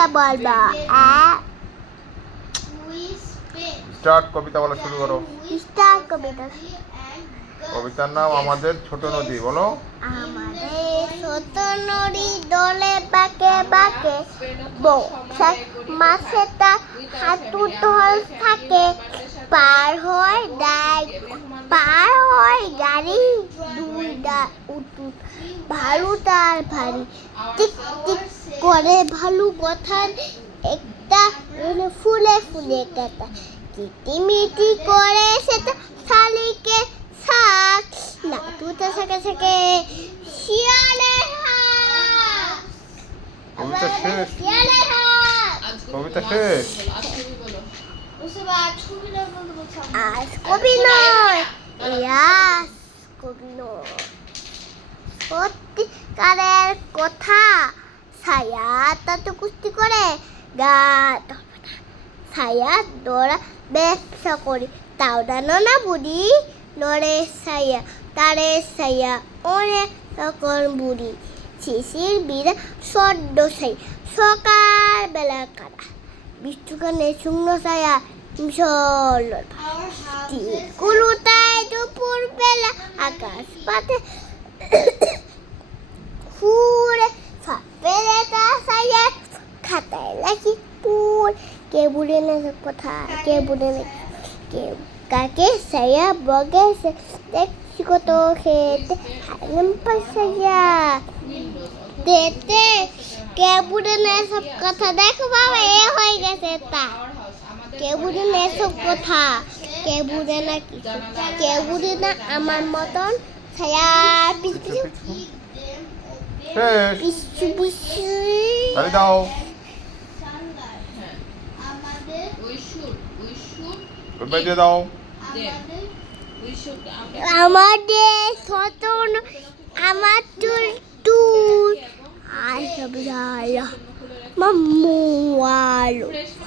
কবিতা বলবো। স্টার্ট, কবিতা বলা শুরু করো। স্টার্ট কবিতা। কবিতার নাম আমাদের ছোট নদী, বলো। আমাদের ছোট নদী দলে বাঁকে বাঁকে, বৈশাখ মাসে তার হাঁটু ঢল থাকে। পার হয় গাড়ি, দুইটা উঠুন ভালু তার ভারী। টিক টিক করে ভালু কথার একটা ফুলে ফুলে কাটা। কিটিমিটি করে সেটা শালিকে শাক, লাটুতে থেকে থেকে শিয়ালের হাত। কবিতা শেষ। শিয়ালের হাত। কবিতা শেষ। আজ কবি নয়, ইয়াস কবি নয়। সত্যিকারের কথা, ছায়া তত কুস্তি করে গাত। ছায়া দৌড়া ব্যবসা করি, তাও জানো না বুড়ি। নড়ে ছায়া তারে ছায়া অনেক রকম বুড়ি। শিশির বিরা সদ্য ছাই, সকাল বেলা কাদা। বৃষ্টিকানে শুকনো ছায়া মিশল কুলুতায় দুপুর বেলা আকাশ পাতে ফুরে ফেলে তা ছায়া খাতায় লাখি পুর। কে বুড়ে না সব কথা, কে বুড়ে না কেউ কাকে ছায়া বগেছে দেখছি কত খেতে হারাম পাশাইয়া দেতে। কে বুড়ে না সব কথা, দেখো বাবা এ হয়ে গেছে তা। কে বুড়ে না সব কথা, কে বুড়ে না কিছু, কে বুড়ে না আমার মতন ছায়া পিছু পিছু পিছু তালি দাও। গুডবাই দিয়ে দাও। আমাদের ছোট আমার টুল আর সব মাম্মু আলো।